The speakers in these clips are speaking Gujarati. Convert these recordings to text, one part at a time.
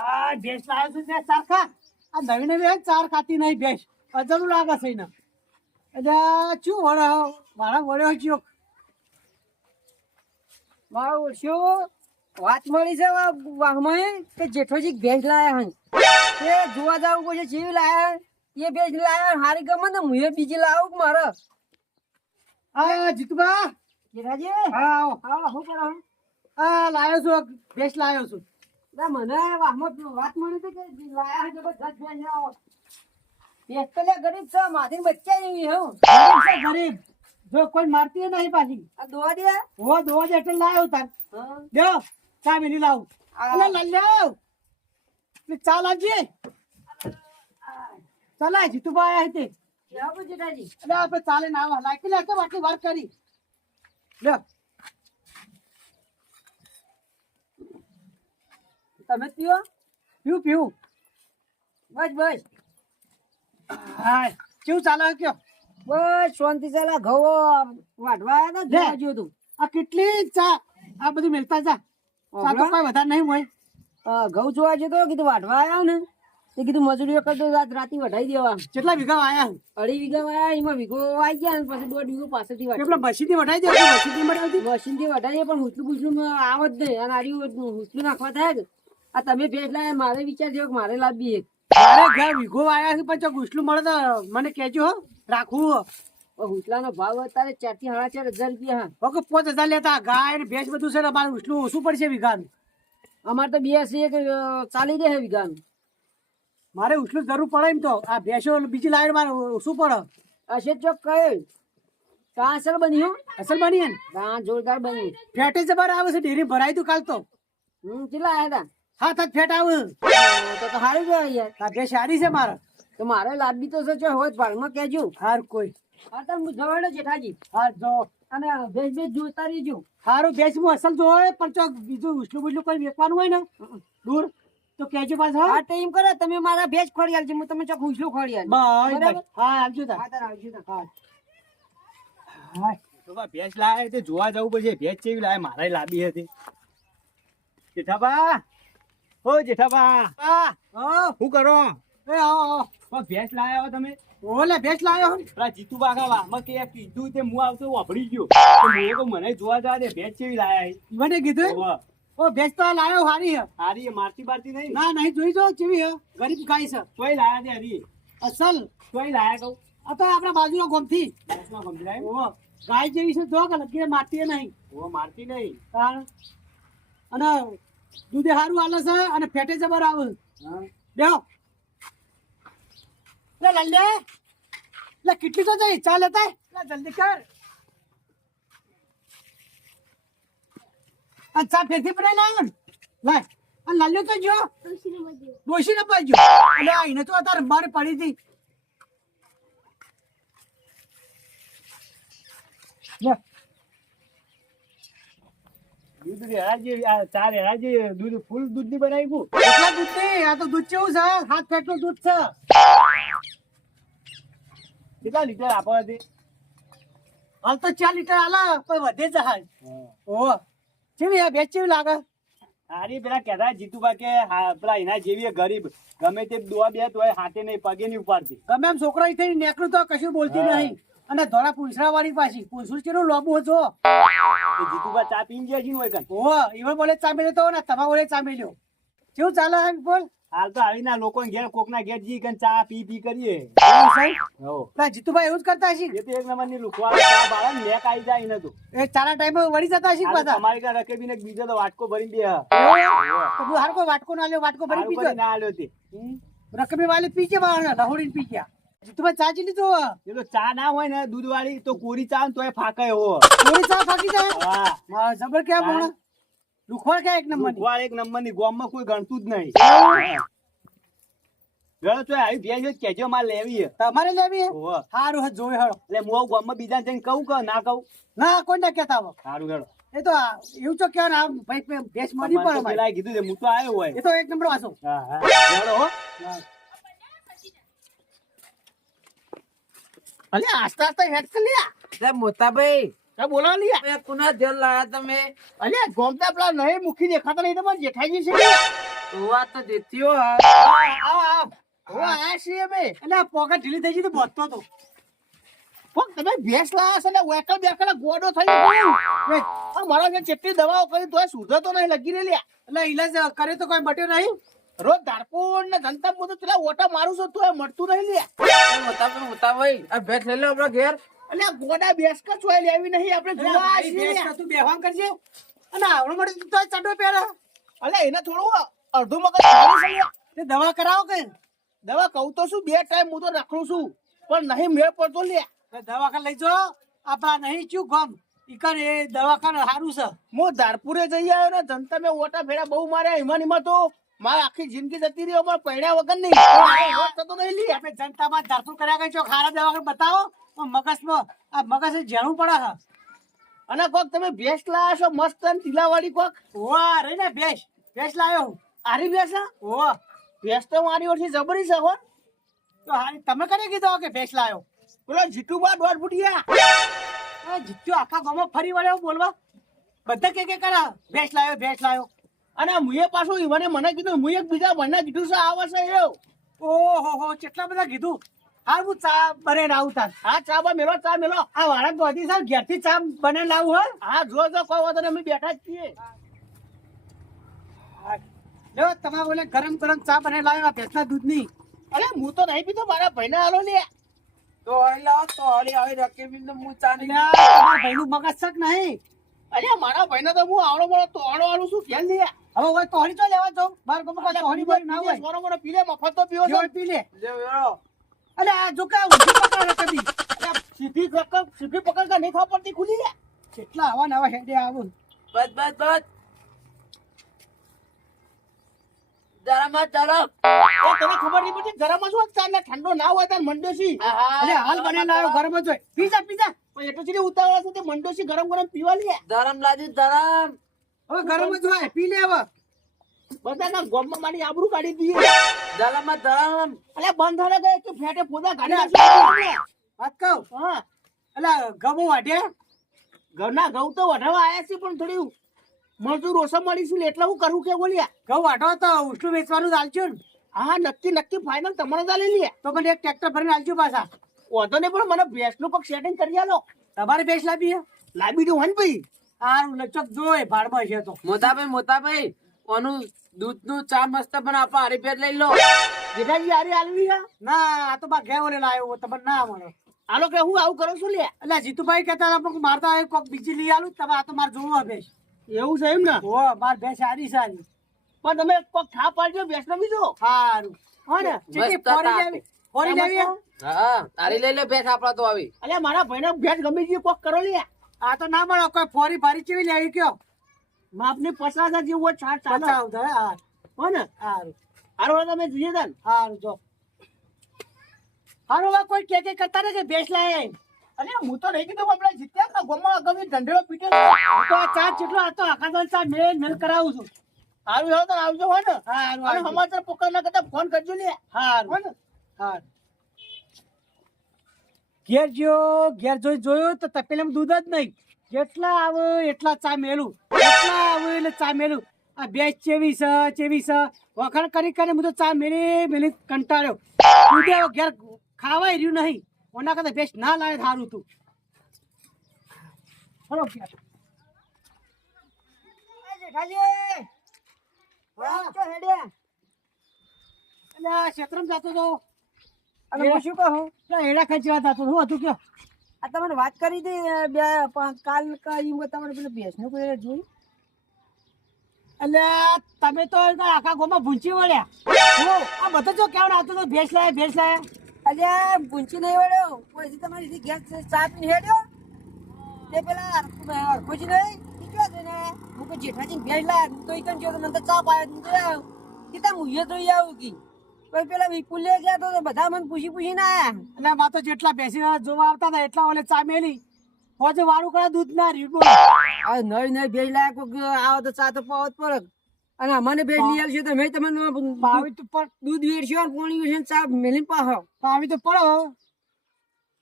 આ ભેંસ લાવ્યો છું તે ચાર ખા. આ નવી નવી ચાર ખાતી નહીં ભેંસ. અજરું લાગે છે એને. એટલે શું વળે મારા વળ્યો છો. મારું શું વાત મળી છે વાહમાં કે જેઠોજી ભેંસ લાયા હે તે જોવા જવું પડશે જેવી લાયા એ ભેંસ લાયા હારી ગમે ને હું એ બીજી લાવું મારે હા જીતુબા. જેઠાજી હા આવો. હા શું કરો આ લાવ્યો છું ભેંસ લાવ્યો છું. મને વાહમાં વાત મળી હતી કે લાયા હે જબરજસ્ત ભેંસ આવો ભેંસ તો લે ગરીબ છે માથી બચ્ચા એવી હું ગરીબ છે ગરીબ. જો કોઈ મારતી નહીં પાછી. આ દોવા દે હો દોવા દે એટલે લાવ્યો તાર. હા દેવ ચા મેલી લાવું. અલે લાલ્યો ચા લાવજે. ચાલે જીતુબા આયા હતી. જાવ જેઠાજી એટલે આપણે ચાલે ના આવા લાયકી લાગે આટલી વાર કરી લે. તમે પીવો પીવું પીવું. બસ બસ હા કેવું ચાલે કયો. બસ શાંતિ ચાલે ઘઉં વાઢવા આવ્યા હતા જોવા જ્યો તું આ કેટલી ચા આ બધું મેલતા જા. ચા તો કોઈ વધારે નહીં હોય. ઘઉં જોવા જતો કીધું વાઢવા આવ્યા ને તે કીધું મજૂરીઓ કરતો રાતી વઢાઈ દેવા કેટલા વીઘા આયા. 2.5 વીઘા આવ્યા એમાં વીઘો આવી ગયા ને પછી 1.5 વીઘો પાછળથી પેલા મશીનથી વઢાઈ દે મશીનથી મળે મશીન થી વઢાઈએ પણ હુસલું પૂછલું આવે જ નહીં અને આર્યું હુસલું નાખવા થાય કે આ તમે ભેંસ લાયા મારે વિચાર થયો કે મારે લાવવી એક મારે ઘર વીઘો આયા છે પણ જો ગુસલું મળે તો મને કહેજો હો રાખવું. હુસલાનો ભાવ અત્યારે 4 થી 4.5 રૂપિયા ઓકે 5,000 લેતા ગાય ને ભેંસ બધું છે ને મારે ઉસલું ઓછું પડશે વીઘાનું. અમારે તો 82 કે ચાલી દે વીઘાનું મારે ઉસલું જરૂર પડે એમ તો આ ભેંસો બીજી લાવીને મારે ઓછું પડે. અશે ચોક કહે કાં અસર બન્યું અસલ બની ને કાં જોરદાર બન્યું ફેટે જબર આવે છે ડેરી ભરાઈ તું કાલ તો કેટલા આવ્યા હાથ હાથ ફેટ આવે. હતા તો સારું ગયા યાર આ ભેંસ સારી છે મારે. તો મારે લાવવી તો છે હોય ભાડમાં કહેજો હાર કોઈ હા તો હું જવાડો જેઠાજી હાર જો અને ભેજ ભેજ જોતા રહીજો સારું ભેંસ હું અસલ જો હોય પણ ચોક બીજું ઉસલું બુસલું કોઈ વેચવાનું હોય ને દૂર તો કહેજો પાછા. હા તો એમ કરો તમે મારા ભેજ ખોડી આલજો હું તમે ચોક હુસલું ખોડી આલજો બસ હા આવજો તાર. હા તાર આવજો તાર હા હા તો બા ભેંસ લાવે તે જોવા જવું પડશે ભેંસ કેવી લાવે મારે લાવી હતી જેઠાબા ઓ જેઠાબા હા શું કરો એ આવો બા ભેંસ લાવ્યા હો તમે ઓલે ભેંસ લાવ્યો હું. પેલા જીતુબા કાવા માં કે કીધું તે હું આવતો વાપરી ગયો તો મેં કહું મને જોવા જવા દે ભેંસ કેવી લાયા મને કીધું ઓ ભેંસ તો લાવ્યો હારી હે. હારી એ મારતી બારતી નહીં ના નહીં જોઈ જો કેવી હે ગરીબ ગાય છે તોય લાયા તે હરી અસલ. તોય લાયા કહું આ તો આપણા બાજુનો ગોમથી ભેંસમાં સમજાય ઓ ગાય જેવી છે જો કે લગી મારતી નહીં. ઓ મારતી નહીં કારણ અને દૂધે સારું હાલે છે અને ફેટે જબર આવે. હા દેવો લે લલ્લે લે કેટલી તો જઈ ચા લેતા લે જલ્દી કર. આ ચા ફેરથી બનાવી લાવ્યો ને લાય આ લાલ્યો તો જો ડોશી ને પાજો એટલે એને તો અત્યારે મારે પડી હતી. લે દૂધ રેડાજી આ ચાર રેડાજી દૂધ ફૂલ દૂધ ની બનાવ્યું એટલા દૂધ નહીં આ તો દૂધ કેવું છે 7 ફેટનું દૂધ છે. કેટલા લીટર આપો હતી હાલ તો 4 લીટર આલા પણ વધે જહાજ. ઓ કેવી આ બેચ કેવી લાગે. હારી પેલા કહેતા જીતુબા કે પેલા એના જેવી ગરીબ ગમે તે દોવા બે તોય હાથે નહીં પગે નહીં ઉપાડતી ગમે એમ છોકરા થઈ નીકળ્યું તો કશું બોલતી નહીં અને ધોળા પૂંછડા વાળી પાછી પૂંછડું કેવું લોબુ છો. તો જીતુબા ચા પીને ગયા છે ને હોય કન ઓ ઈવન બોલે ચા મેલ્યો તો ને તમા બોલે ચા મેલ્યો કેવું ચાલે એમ બોલ. હાલ તો આવીના લોકો ઘેર કોકના ઘેર જી કન ચા પી પી કરીએ એવું છે? હો ના જીતુભાઈ એવું જ કરતા હશે. એ તો એક નંબર ની લુખવા ચા બાળા ને લેક આવી જાય ને તો એ ચાલા ટાઈમે વળી જતા હશે પાછા. તમારી ઘર રકેબી ને બીજો તો વાટકો ભરીને બે તો તું હાર કોઈ વાટકો ના લ્યો વાટકો ભરી પીજો. ના આલ્યો તે રકમી વાલી પી ગયા બાર લહોડીને પી ગયા. જીતુભાઈ ચા ચીલી તો એ તો ચા ના હોય ને દૂધ વાળી તો કોરી ચા ને તોય ફાકે હો થોડી ચા ફાકી જાય. હા મારા જબર ક્યાં ભણા લુખવાડ ક્યાં એક નંબર ની. લુખવાડ એક નંબર ની ગામમાં કોઈ ગણતું જ નહીં ગયો તો આવી ભેજ કેજો માર લેવી હે તમારે લેવી હે ઓહો સારું હે જોઈ હળો. એટલે હું ગામમાં બીજા જઈને કહું કે ના કહું ના કોઈ ના કેતા હો. સારું હેડો એ તો એવું તો ક્યાં ના ભાઈ ભેંસ મરી મને તો પડે ભાઈ. પેલાએ કીધું છે હું તો આવ્યો હોય એ તો એક નંબર વાસો. હા હા હેડો હો અલે આસ્તા આસ્તા હેડ કર લ્યા. મોટાભાઈ કા બોલો લ્યા. કુના ધ્યાન લાયા તમે અલે ગોમતા પેલા નહીં મુખી દેખાતા નહીં તમારે જેઠાજી છે લ્યા. જોવા તો દેતીઓ હા હવે આયા છીએ અમે. એટલે આ પોકેટ ઢીલી થઈ ગઈ તો બોધતો હતો. પણ તમે ભેંસ લાયા છો ને વેકલ બેકલ ગોડો થઈ ગયો. આ મારા જે જેટલી દવાઓ કરી તોય સુધો તો નહીં લગી ને લ્યા. એટલે ઈલાજ કરે તો કોઈ મટ્યો નહીં. રોજ ધારપુર ને જનતા બધું પેલા ઓટા મારું છું તોય મળતું નહીં લ્યા. મોટા ભાઈ આ ભેટ લઈ લો આપણા ઘેર. એટલે આ ગોડા બેસ કા ચોય લેવી નહીં આપણે જોવા આયા છીએ. તું બેહવાન કરજે. અને આવડો મળે તો ચડો પહેરા. અલે એને થોડું અડધું મગજ ખાલી છે. તે દવા કરાવો કે દવા કહું તો શું 2 ટાઈમ હું તો રાખું છું પણ નહીં મેળ પડતો લે. દવાખાને લઈ જો આપડા નહીં ચૂ ગમ ઈકન એ દવાખાને સારું છે. હું ધારપુરે જઈ આવ્યો ને જનતા મેં ઓટા ફેરા બહુ માર્યા ઈમાન તો મારી આખી જિંદગી જતી રહી અમારે પૈણ્યા વગર નહીં. થતો નહીં લી આપણે જનતામાં ધારપુર કર્યા કઈ છો ખારા દવાખાને બતાવો મગજમાં આ મગજ જેણું પડે છે. અને કોક તમે ભેંસ લાયા છો મસ્ત ટીલાવાળી કોક. વાહ રે ને ભેંસ લાયો હું. આરી ભેંસ ઓ ભેંસ તો મારી ઓછી જબરી છે હો. તો હારી તમે કને કીધો કે ભેંસ લાયો? પેલો જીતુબા 1.5 ફૂટિયા જીત્યો આખા ગામમાં ફરી વળ્યો બોલવા. બધા કે કરા ભેંસ લાયો. અને મુએ પાછું ઈવને મને કીધું મુએ બીજા મને કીધું છે આવે છે એવ. ઓહો હો કેટલા બધા કીધું. હા હું ચા બને લાવું તાર. હા ચા બા મેલો ચા મેલો. આ વાળા તો હતી સાહેબ ઘેરથી ચા બને લાવું હો. હા જો કોઈ વાંધો નહીં અમે બેઠા જ છીએ. લો તમારે બોલે ગરમ ચા બને લાવ્યા ભેંસના દૂધની. અરે હું તો નહીં પીતો મારા ભાઈને આલો લે. તો હળી લાવો તો હળી આવી રકેબી ને હું ચા નહીં. તમારા ભાઈનું મગજ શક નહીં. અરે મારા ભાઈને તો હું આવડો મોડો તોડો આલું છું કેમ લે. હવે હોય તોડી તો લેવા જાઉં. બાર ગમે તોડી બોલ ના હોય. સોનો મોનો પી લે મફત તો પીવો છો પી લે. અરે આ જો કે ઊંધી પકડ કદી. સીધી પકડ કા નહીં ખબર પડતી ખુલી લે. કેટલા આવા નવા હેડે આવું. બસ જરા તને ખબર નહીં પડતી ગરમ જ હોય ચાલે ઠંડો ના હોય તાર મંડોસી. અરે હાલ બને લાવ્યો ગરમ જ હોય. પીજા પણ એટલો સુધી ઉતાવળ છે તે મંડોસી ગરમ પીવા લે. ધરમ લાજી ધરમ હવે ગરમ જ હોય પી લે. હવે બધા ગોમમાં મારી આબરૂ કાઢી દઈએ. ધરમ અલે બંધ થને ગયે કે ફેટે પોદા કાઢી વાત કહું. હા અલે ગમો વાઢે ઘરના ઘઉં તો વઢાવા આયા છે પણ થોડી મજૂર ઓછા મળીશું એટલે હું કરું કે બોલ્યા. ઘઉં વાઢો તો ઉઠલું વેચવાનું ચાલજો ને. હા નક્કી ફાઇનલ તમારે ચાલી લે. તો મને એક ટ્રેક્ટર ભરીને આલજો પાછા. વાંધો નહીં પણ મને ભેંસનું કોક સેટિંગ કરી આલો. તમારે ભેંસ લાવી દઉં હન ભાઈ. સારું લચક જોય ભાડમાં છે તો. મોતાભાઈ ઓનું દૂધનું ચા મસ્ત પણ આપા હારી પેટ લઈ લો. જેઠાજી હારી આલવી છે ના આ તો બા ઘેવરે લાવ્યો તમને ના મળે. આલો કે હું આવું કરું છું લે. એટલે જીતુભાઈ કહેતા આપણે મારતા કોક બીજી લઈ આલું તમે આ તો મારે જોવું ભેંસ. એવું છે એમ ને? હો માર ભેંસ સારી પણ તમે કોક ખા પાડજો ભેંસ નો બીજો. સારું હો ને ફોરી લેવી. હા તારી લઈ લે ભેંસ આપડા તો આવી. અલ્યા મારા ભાઈને ભેંસ ગમી ગઈ કોક કરો લે. આ તો ના મળે કોઈ ફોરી ભારી ચેવી લેવી કયો. માપની 50,000 જેવું છાટ ચાલે હો ને. સારું તમે જોઈએ તને. સારું જો સારું કોઈ કે કરતા ને કે ભેંસ લાય. અરે હું તો નહીં કીધું આપણે જીત્યા ને ગોમાં ગમે ઢંઢેરો પીટ્યો તો આ ચા જેટલો આ તો આખા ચા મેલ કરાવું છું. સારું હવે તો આવજો હોય ને. સારું સમાચાર પકડ ના કરતા ફોન કરજો લે. સારું ને. સારું ઘેર જોયું તો તપેલામાં દૂધ જ નહીં. જેટલા આવે એટલા ચા મેલું. એટલા આવે એટલે ચા મેલું. આ ભેંસ ચેવી છે વખાણ કરી હું તો ચા મેલી કંટાળ્યો. દૂધ ઘેર ખાવાય રહ્યું નહીં. ઓના કરતા ભેંસ ના લાવે સારું તું. ચલો ક્ષેત્રમાં જતો હતો. અને હું શું કહું એડા ખર્ચવા જતો શું હતું કયો. આ તમારે વાત કરી હતી બે કાલ તમારે પેલું ભેંસ નું કોઈ જોયું. એટલે તમે તો આખા ગામમાં ભૂંચી વળ્યા. આ બધા જો કેવું આવતો તો ભેંસ લાયા. અલ્યા ભૂંચી નહીં વળ્યો પછી તમારી ગેસ ચા પીને હેડ્યો તે પેલા હરખુજી નહીં નીકળ્યો છે ને હું કોઈ જેઠાજી ભેંસ લાયા તો ઈ કન જો મને તો ચા પાયો કીધા હું એ જોઈ આવું કી પછી પેલા વિપુલે ગયા તો બધા મને પૂછી ના આયા. એટલે માં તો જેટલા બેસી જોવા આવતા હતા એટલા ઓલે ચા મેલી હોજે વાળું કરે દૂધ ના રીબો. આ નઈ ભેજ લાયા કોક આવો તો ચા તો પાવત પર અને અમને ભેજ લઈ આવશે તો મેં તમને પાવી તો પણ દૂધ વેડશો ને પાણી વેડશો ચા મેલીને પાહો પાવી તો પડો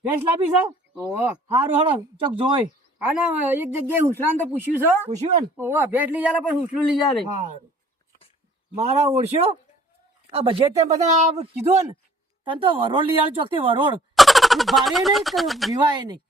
ભેંસ લાવી છે. ઓહો સારું હળો ચોક જોઈ. હા ના એક જગ્યાએ હુસલાન તો પૂછ્યું છે. પૂછ્યું ને ઓહો ભેજ લઈ જાય પણ હુસલું લઈ જાય. સારું મારા ઓળખ્યો આ બજેટ તે બધા કીધું ને તને તો વરોડ લઈ આવ ચોકથી વરોડ ભાડે નહીં કે વિવાય નહીં